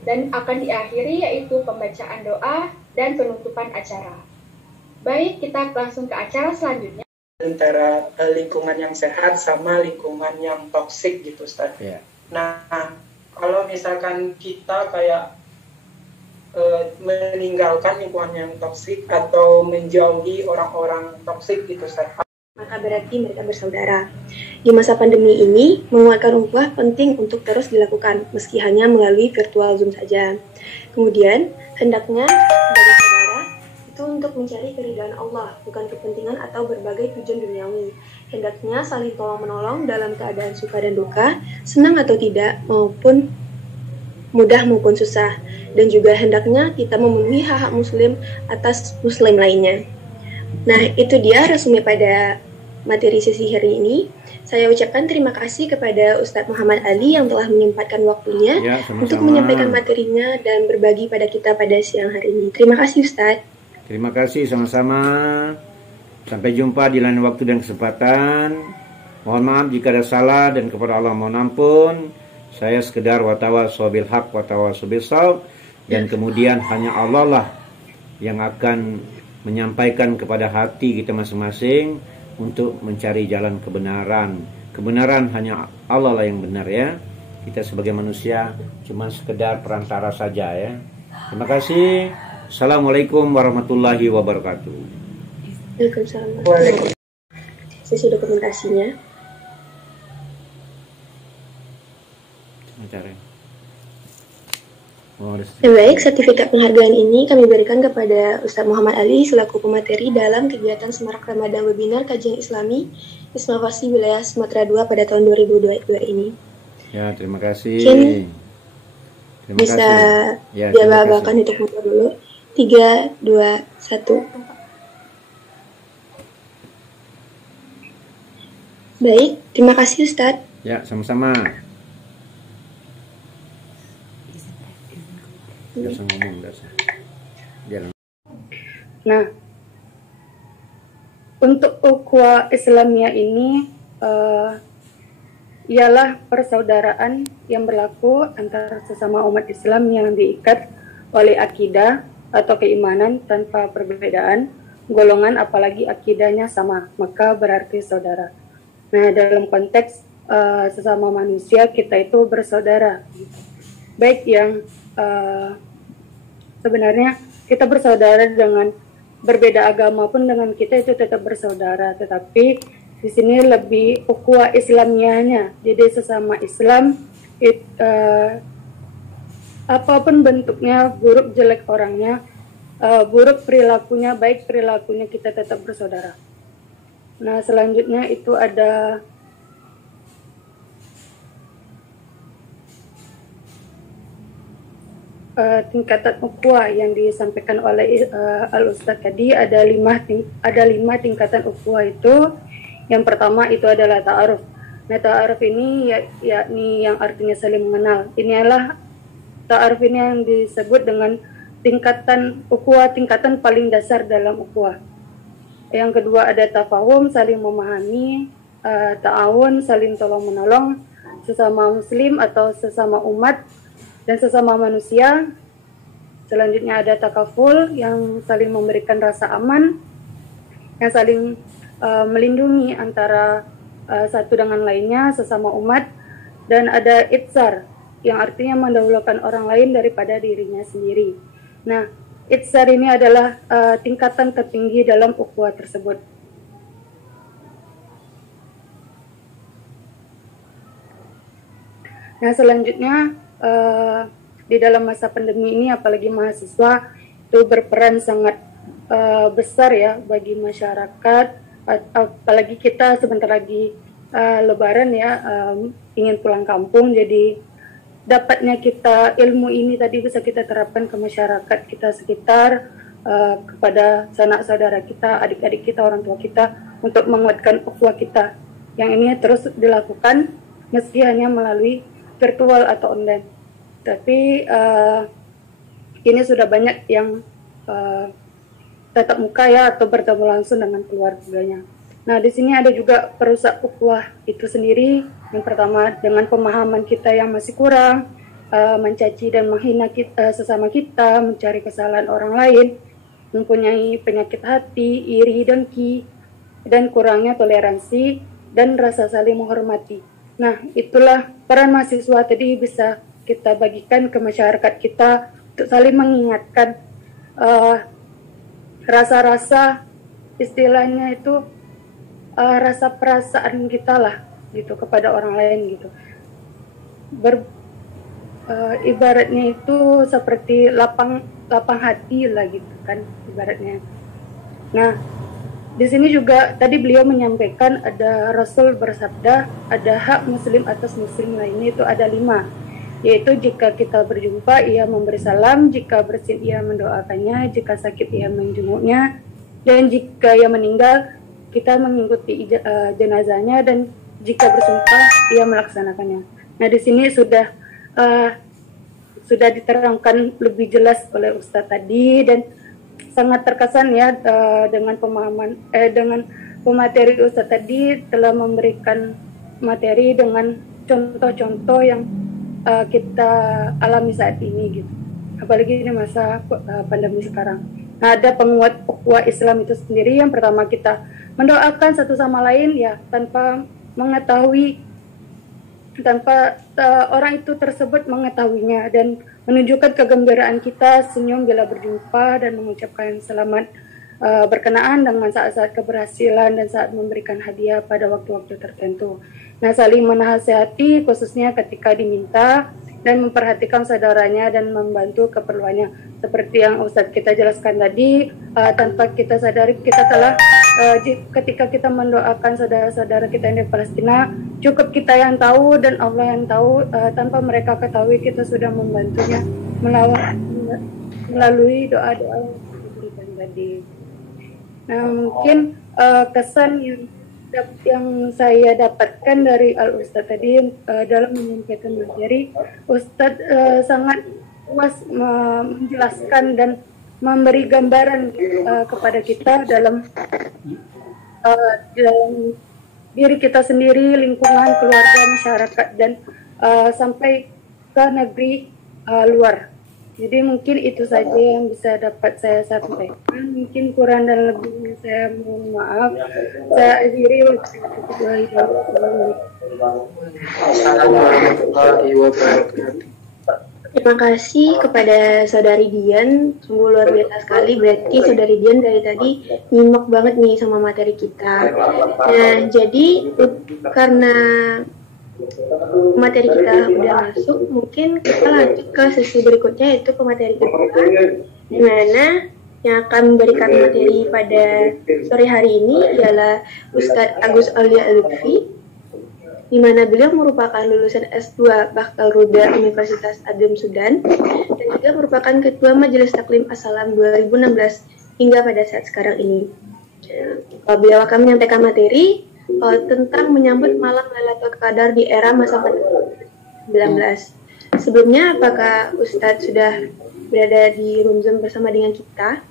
dan akan diakhiri yaitu pembacaan doa dan penutupan acara. Baik, kita langsung ke acara selanjutnya. Antara lingkungan yang sehat sama lingkungan yang toksik gitu, Ustaz. Yeah. Nah, kalau misalkan kita kayak meninggalkan lingkungan yang toksik atau menjauhi orang-orang toksik gitu, Ustaz, maka berarti mereka bersaudara. Di masa pandemi ini, menguatkan ukhuwah penting untuk terus dilakukan, meski hanya melalui virtual Zoom saja. Kemudian, hendaknya sebagai saudara itu untuk mencari keridhaan Allah, bukan kepentingan atau berbagai tujuan duniawi. Hendaknya saling tolong-menolong dalam keadaan suka dan duka, senang atau tidak, maupun mudah maupun susah. Dan juga hendaknya kita memenuhi hak-hak muslim atas muslim lainnya. Nah, itu dia resume pada materi sesi hari ini. Saya ucapkan terima kasih kepada Ustadz Muhammad Ali yang telah menyempatkan waktunya untuk menyampaikan materinya dan berbagi pada kita pada siang hari ini. Terima kasih Ustadz. Terima kasih sama-sama. Sampai jumpa di lain waktu dan kesempatan. Mohon maaf jika ada salah dan kepada Allah mohon ampun. Saya sekedar watawasaw bil haq watawasaw bis shawab, dan kemudian hanya Allah lah yang akan menyampaikan kepada hati kita masing-masing untuk mencari jalan kebenaran. Kebenaran hanya Allah lah yang benar ya. Kita sebagai manusia cuma sekedar perantara saja ya. Terima kasih. Assalamualaikum warahmatullahi wabarakatuh. Waalaikumsalam. Sesi dokumentasinya. Baik, sertifikat penghargaan ini kami berikan kepada Ustadz Muhammad Ali selaku pemateri dalam kegiatan Semarak Ramadan Webinar Kajian Islami Isma Fasih Wilayah Sumatera II pada tahun 2022 ini. Ya, terima kasih. Mungkin bisa diabaikan untuk mundur dulu. 3, 2, 1. Baik, terima kasih Ustadz. Ya, sama-sama. Nah, untuk ukhuwah Islamiyah ini ialah persaudaraan yang berlaku antara sesama umat Islam yang diikat oleh akidah atau keimanan tanpa perbedaan golongan, apalagi akidahnya sama, maka berarti saudara. Nah, dalam konteks sesama manusia kita itu bersaudara, baik yang sebenarnya kita bersaudara dengan berbeda agama pun dengan kita itu tetap bersaudara, tetapi di sini lebih ukhuwah Islamiyahnya. Jadi sesama Islam apapun bentuknya, buruk jelek orangnya, buruk perilakunya, baik perilakunya, kita tetap bersaudara. Nah, selanjutnya itu ada tingkatan ukhuwah yang disampaikan oleh Al-Ustadz tadi. Ada lima tingkatan ukhuwah itu. Yang pertama itu adalah ta'aruf. Nah, ta'aruf ini yakni yang artinya saling mengenal. Inilah ta'aruf ini yang disebut dengan tingkatan ukhuwah, tingkatan paling dasar dalam ukhuwah. Yang kedua ada tafahum, saling memahami, ta'awun, saling tolong menolong sesama muslim atau sesama umat dan sesama manusia. Selanjutnya ada takaful, yang saling memberikan rasa aman, yang saling melindungi antara satu dengan lainnya sesama umat. Dan ada itsar, yang artinya mendahulukan orang lain daripada dirinya sendiri. Nah, itsar ini adalah tingkatan tertinggi dalam ukhuwah tersebut. Nah, selanjutnya di dalam masa pandemi ini, apalagi mahasiswa itu berperan sangat besar ya bagi masyarakat, apalagi kita sebentar lagi Lebaran ya, ingin pulang kampung. Jadi dapatnya kita ilmu ini tadi bisa kita terapkan ke masyarakat kita sekitar, kepada sanak saudara kita, adik-adik kita, orang tua kita, untuk menguatkan ukhuwah kita. Yang ini terus dilakukan meski hanya melalui virtual atau online. Tapi ini sudah banyak yang tatap muka ya, atau bertemu langsung dengan keluarganya. Nah, di sini ada juga perusak ukhuwah itu sendiri. Yang pertama dengan pemahaman kita yang masih kurang, mencaci dan menghina kita, sesama kita, mencari kesalahan orang lain, mempunyai penyakit hati, iri, dengki, dan kurangnya toleransi dan rasa saling menghormati. Nah, itulah peran mahasiswa tadi bisa kita bagikan ke masyarakat kita untuk saling mengingatkan rasa-rasa, istilahnya itu rasa perasaan kita lah gitu kepada orang lain gitu. Ibaratnya itu seperti lapang hati lah gitu kan ibaratnya. Nah, di sini juga tadi beliau menyampaikan ada Rasul bersabda ada hak muslim atas muslim lainnya itu ada 5, yaitu jika kita berjumpa ia memberi salam, jika bersin ia mendoakannya, jika sakit ia menjenguknya, dan jika ia meninggal kita mengikuti jenazahnya, dan jika bersumpah ia melaksanakannya. Nah, di sini sudah diterangkan lebih jelas oleh Ustadz tadi, dan sangat terkesan ya dengan pemahaman dengan pemateri Ustadz tadi telah memberikan materi dengan contoh-contoh yang kita alami saat ini gitu, apalagi di masa pandemi sekarang. Nah, ada penguat ukhuwah Islam itu sendiri. Yang pertama, kita mendoakan satu sama lain ya tanpa orang itu tersebut mengetahuinya, dan menunjukkan kegembiraan kita, senyum bila berjumpa, dan mengucapkan selamat berkenaan dengan saat-saat keberhasilan dan saat memberikan hadiah pada waktu-waktu tertentu. Nah, saling menasihati khususnya ketika diminta, dan memperhatikan saudaranya dan membantu keperluannya. Seperti yang Ustadz kita jelaskan tadi, tanpa kita sadari kita telah ketika kita mendoakan saudara-saudara kita yang di Palestina, cukup kita yang tahu dan Allah yang tahu, tanpa mereka ketahui kita sudah membantunya melalui doa-doa yang diberikan tadi. Nah, mungkin kesan yang saya dapatkan dari Al-Ustadz tadi dalam menyampaikan materi, Ustadz sangat luas menjelaskan dan memberi gambaran kepada kita dalam diri kita sendiri, lingkungan, keluarga, masyarakat, dan sampai ke negeri luar. Jadi mungkin itu saja yang bisa dapat saya sampaikan. Mungkin kurang dan lebihnya saya mohon maaf. Saya akhiri. Terima kasih kepada Saudari Dian. Sungguh luar biasa sekali. Berarti Saudari Dian dari tadi nyimak banget nih sama materi kita. Nah, jadi karena materi kita udah masuk, mungkin kita lanjut ke sesi berikutnya, yaitu ke materi kedua, di mana yang akan memberikan materi pada sore hari ini ialah Ustadz Agus Aulia Lutfi, di mana beliau merupakan lulusan S2 Baccalaureate Universitas Adem Sudan, dan juga merupakan Ketua Majelis Taklim As-Salam 2016 hingga pada saat sekarang ini. Beliau akan menyampaikan materi tentang menyambut malam Lailatul Qadar di era masa pandemi 19. Sebelumnya, apakah Ustadz sudah berada di room Zoom bersama dengan kita?